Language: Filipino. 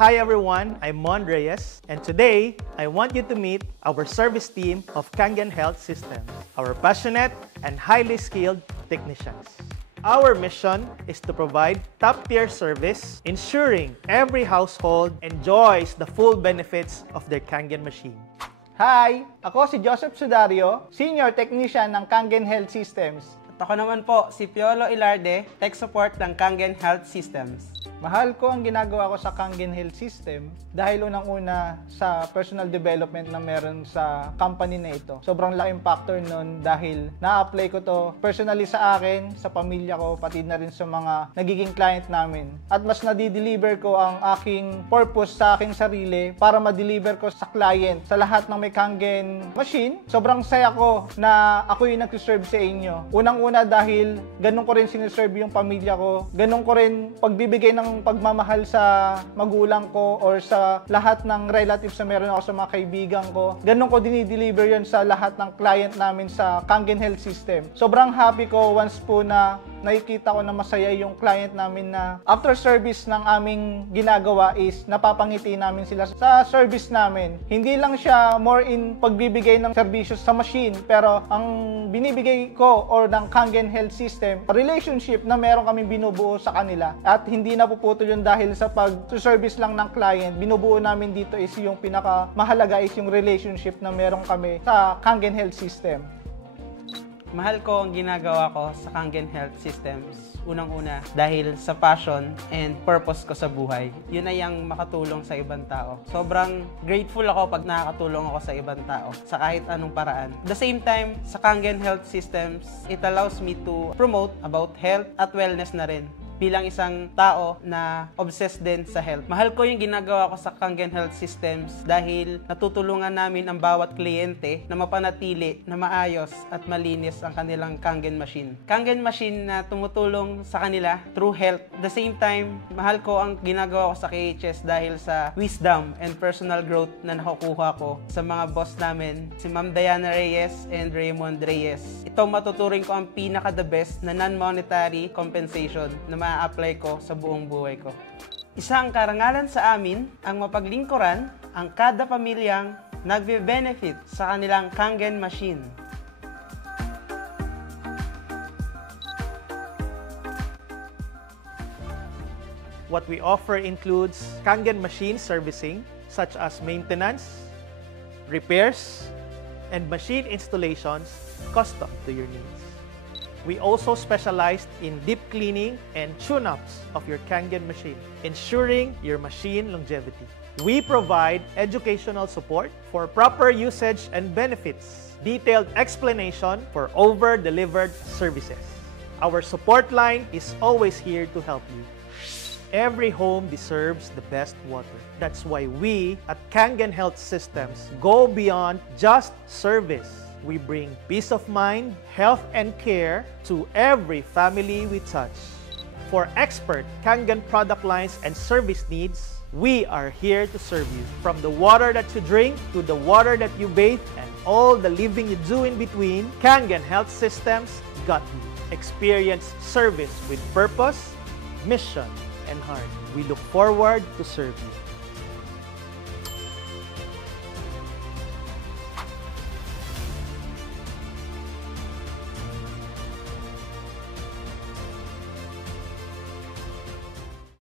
Hi everyone, I'm Mon Reyes, and today I want you to meet our service team of Kangen Health Systems, our passionate and highly skilled technicians. Our mission is to provide top-tier service, ensuring every household enjoys the full benefits of their Kangen machine. Hi! Ako si Joseph Sudario, Senior Technician ng Kangen Health Systems. At ako naman po si Piolo Ilarde, Tech Support ng Kangen Health Systems. Mahal ko ang ginagawa ko sa Kangen Health System dahil unang-una sa personal development na meron sa company na ito. Sobrang laking factor nun dahil na-apply ko to personally sa akin, sa pamilya ko, pati na rin sa mga nagiging client namin. At mas nadi-deliver ko ang aking purpose sa aking sarili para ma-deliver ko sa client sa lahat ng may Kangen machine. Sobrang saya ko na ako yung nag-serve sa inyo. Unang-una dahil ganun ko rin siniserve yung pamilya ko. Ganun ko rin pagbibigay ng pagmamahal sa magulang ko or sa lahat ng relatives na meron ako sa mga kaibigan ko. Ganun ko dinideliver yun sa lahat ng client namin sa Kangen Health System. Sobrang happy ko once po na nakikita ko na masaya yung client namin na after service ng aming ginagawa is napapangiti namin sila sa service namin. Hindi lang siya more in pagbibigay ng serbisyo sa machine, pero ang binibigay ko or ng Kangen Health System, relationship na meron kaming binubuo sa kanila at hindi na puputol yun dahil sa pag-service lang ng client. Binubuo namin dito is yung pinakamahalaga is yung relationship na meron kami sa Kangen Health System. Mahal ko ang ginagawa ko sa Kangen Health Systems. Unang-una, dahil sa passion and purpose ko sa buhay. Yun ay ang makatulong sa ibang tao. Sobrang grateful ako pag nakakatulong ako sa ibang tao sa kahit anong paraan. At the same time, sa Kangen Health Systems, it allows me to promote about health at wellness na rin. Bilang isang tao na obsessed din sa health. Mahal ko yung ginagawa ko sa Kangen Health Systems dahil natutulungan namin ang bawat kliyente na mapanatili na maayos at malinis ang kanilang Kangen machine. Kangen machine na tumutulong sa kanila through health. At the same time, mahal ko ang ginagawa ko sa KHS dahil sa wisdom and personal growth na nakukuha ko sa mga boss namin, si Ma'am Diana Reyes and Raymond Reyes. Ito matuturing ko ang pinaka-the best na non-monetary compensation na apply ko sa buong buhay ko. Isang karangalan sa amin ang mapaglingkuran ang kada pamilyang nagbe-benefit sa kanilang Kangen machine. What we offer includes Kangen machine servicing such as maintenance, repairs, and machine installations custom to your needs. We also specialized in deep cleaning and tune-ups of your Kangen machine, ensuring your machine longevity. We provide educational support for proper usage and benefits, detailed explanation for over-delivered services. Our support line is always here to help you. Every home deserves the best water. That's why we at Kangen Health Systems go beyond just service. We bring peace of mind, health, and care to every family we touch. For expert Kangen product lines and service needs, we are here to serve you. From the water that you drink to the water that you bathe and all the living you do in between, Kangen Health Systems got you. Experience service with purpose, mission, and heart. We look forward to serve you.